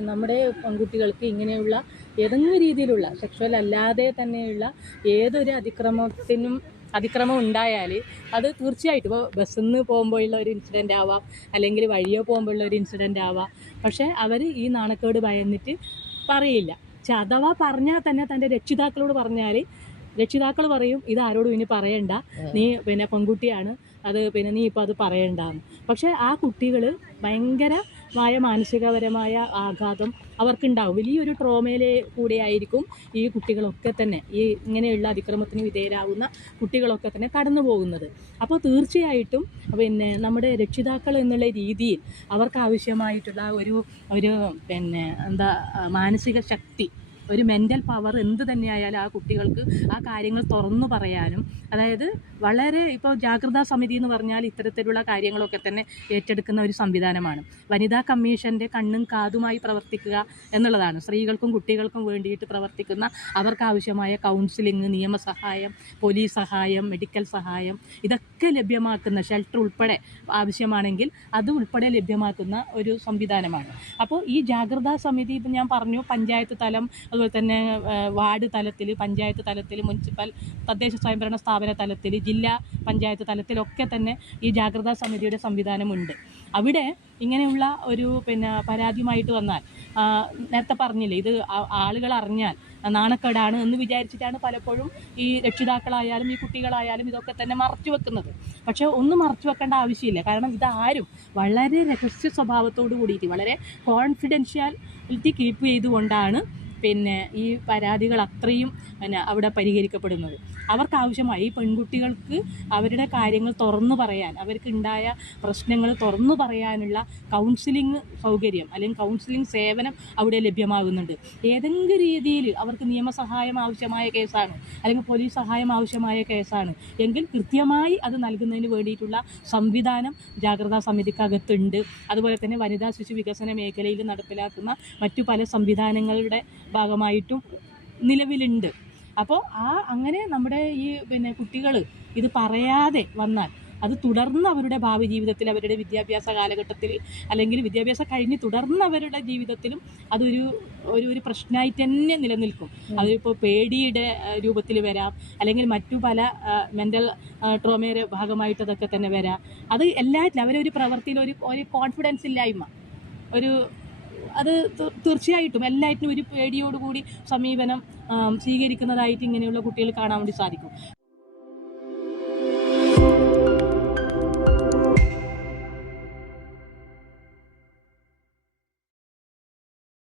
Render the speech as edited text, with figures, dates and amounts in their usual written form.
നമ്മുടെ പെൺകുട്ടികൾക്ക് ഇങ്ങനെയുള്ള ഏതെങ്കിലും രീതിയിലുള്ള സെക്ഷൽ അല്ലാതെ തന്നെയുള്ള ഏതൊരു അതിക്രമം ഉണ്ടായാൽ അത് തീർച്ചയായിട്ടും ഇപ്പോൾ ബസ്സിൽ നിന്ന് പോകുമ്പോഴുള്ള ഒരു ഇൻസിഡൻ്റ് ആവാം, അല്ലെങ്കിൽ വഴിയോ പോകുമ്പോഴുള്ള ഒരു ഇൻസിഡൻ്റ് ആവാം. പക്ഷേ അവർ ഈ നാണക്കേട് ഭയന്നിട്ട് പറയില്ല. പക്ഷെ അഥവാ പറഞ്ഞാൽ തന്നെ തൻ്റെ രക്ഷിതാക്കളോട് പറഞ്ഞാൽ രക്ഷിതാക്കൾ പറയും ഇത് ആരോടും ഇനി പറയണ്ട, നീ പെൺകുട്ടിയാണ്, അത് നീ ഇപ്പോൾ അത് പറയണ്ടാന്ന്. പക്ഷേ ആ കുട്ടികൾ ഭയങ്കരമായ മാനസികപരമായ ആഘാതം അവർക്കുണ്ടാവും. വലിയൊരു ട്രോമയിലെ കൂടെയായിരിക്കും ഈ കുട്ടികളൊക്കെ തന്നെ, ഈ ഇങ്ങനെയുള്ള അതിക്രമത്തിന് വിധേയരാകുന്ന കുട്ടികളൊക്കെ തന്നെ കടന്നു പോകുന്നത്. അപ്പോൾ തീർച്ചയായിട്ടും നമ്മുടെ രക്ഷിതാക്കൾ എന്നുള്ള രീതിയിൽ അവർക്ക് ആവശ്യമായിട്ടുള്ള ഒരു മാനസിക ശക്തി, ഒരു മെൻ്റൽ പവർ എന്ത് തന്നെയായാലും ആ കുട്ടികൾക്ക് ആ കാര്യങ്ങൾ തുറന്നു പറയാനും, അതായത് വളരെ ഇപ്പോൾ ജാഗ്രതാ സമിതി എന്ന് പറഞ്ഞാൽ ഇത്തരത്തിലുള്ള കാര്യങ്ങളൊക്കെ തന്നെ ഏറ്റെടുക്കുന്ന ഒരു സംവിധാനമാണ്. വനിതാ കമ്മീഷൻ്റെ കണ്ണും കാതുമായി പ്രവർത്തിക്കുക എന്നുള്ളതാണ്. സ്ത്രീകൾക്കും കുട്ടികൾക്കും വേണ്ടിയിട്ട് പ്രവർത്തിക്കുന്ന, അവർക്കാവശ്യമായ കൗൺസിലിംഗ്, നിയമസഹായം, പോലീസ് സഹായം, മെഡിക്കൽ സഹായം ഇതൊക്കെ ലഭ്യമാക്കുന്ന, ഷെൽട്ടർ ഉൾപ്പെടെ ആവശ്യമാണെങ്കിൽ അത് ഉൾപ്പെടെ ലഭ്യമാക്കുന്ന ഒരു സംവിധാനമാണ്. അപ്പോൾ ഈ ജാഗ്രതാ സമിതി ഇപ്പം ഞാൻ പറഞ്ഞു, പഞ്ചായത്ത് തലം, അതുപോലെ തന്നെ വാർഡ് തലത്തിൽ, പഞ്ചായത്ത് തലത്തിൽ, മുനിസിപ്പൽ തദ്ദേശ സ്വയംഭരണ സ്ഥാപന തലത്തിൽ, ജില്ലാ പഞ്ചായത്ത് തലത്തിലൊക്കെ തന്നെ ഈ ജാഗ്രതാ സമിതിയുടെ സംവിധാനമുണ്ട്. അവിടെ ഇങ്ങനെയുള്ള ഒരു പരാതിയുമായിട്ട് വന്നാൽ, നേരത്തെ പറഞ്ഞില്ലേ, ഇത് ആളുകൾ അറിഞ്ഞാൽ നാണക്കേടാണ് എന്ന് വിചാരിച്ചിട്ടാണ് പലപ്പോഴും ഈ രക്ഷിതാക്കളായാലും ഈ കുട്ടികളായാലും ഇതൊക്കെ തന്നെ മറച്ചു വെക്കുന്നത്. പക്ഷേ ഒന്നും മറച്ചു വെക്കേണ്ട ആവശ്യമില്ല. കാരണം ഇതാരും വളരെ രഹസ്യ സ്വഭാവത്തോടു കൂടിയിട്ട്, വളരെ കോൺഫിഡൻഷ്യാലിറ്റി കീപ്പ് ചെയ്തുകൊണ്ടാണ് ഈ പരാതികൾ അത്രയും അവിടെ പരിഹരിക്കപ്പെടുന്നത്. അവർക്കാവശ്യമായി ഈ പെൺകുട്ടികൾക്ക് അവരുടെ കാര്യങ്ങൾ തുറന്നു പറയാൻ, അവർക്കുണ്ടായ പ്രശ്നങ്ങൾ തുറന്നു പറയാനുള്ള കൗൺസിലിംഗ് സൗകര്യം അല്ലെങ്കിൽ കൗൺസിലിംഗ് സേവനം അവിടെ ലഭ്യമാകുന്നുണ്ട്. ഏതെങ്കിലും രീതിയിൽ അവർക്ക് നിയമസഹായം ആവശ്യമായ കേസാണ്, അല്ലെങ്കിൽ പോലീസ് സഹായം ആവശ്യമായ കേസാണ് എങ്കിൽ കൃത്യമായി അത് നൽകുന്നതിന് വേണ്ടിയിട്ടുള്ള സംവിധാനം ജാഗ്രതാ സമിതിക്കകത്തുണ്ട്. അതുപോലെ തന്നെ വനിതാ ശിശു വികസന മേഖലയിൽ നടപ്പിലാക്കുന്ന മറ്റു പല സംവിധാനങ്ങളുടെ ഭാഗമായിട്ടും നിലവിലുണ്ട്. അപ്പോൾ അങ്ങനെ നമ്മുടെ ഈ കുട്ടികൾ ഇത് പറയാതെ വന്നാൽ അത് തുടർന്ന് അവരുടെ ഭാവി ജീവിതത്തിൽ, അവരുടെ വിദ്യാഭ്യാസ കാലഘട്ടത്തിൽ, അല്ലെങ്കിൽ വിദ്യാഭ്യാസം കഴിഞ്ഞ് തുടർന്ന് അവരുടെ ജീവിതത്തിലും അതൊരു പ്രശ്നമായിട്ട് തന്നെ നിലനിൽക്കും. അതിപ്പോൾ പേടിയുടെ രൂപത്തിൽ വരാം, അല്ലെങ്കിൽ മറ്റു പല മെൻ്റൽ ട്രോമയുടെ ഭാഗമായിട്ട് അതൊക്കെ തന്നെ വരാം. അത് എല്ലാറ്റിലും അവരൊരു പ്രവൃത്തിയിൽ ഒരു കോൺഫിഡൻസ് ഇല്ലായ്മ, അത് തീർച്ചയായിട്ടും എല്ലാറ്റിനും ഒരു പേടിയോടുകൂടി സമീപനം സ്വീകരിക്കുന്നതായിട്ട് ഇങ്ങനെയുള്ള കുട്ടികൾ കാണാൻ വേണ്ടി സാധിക്കും.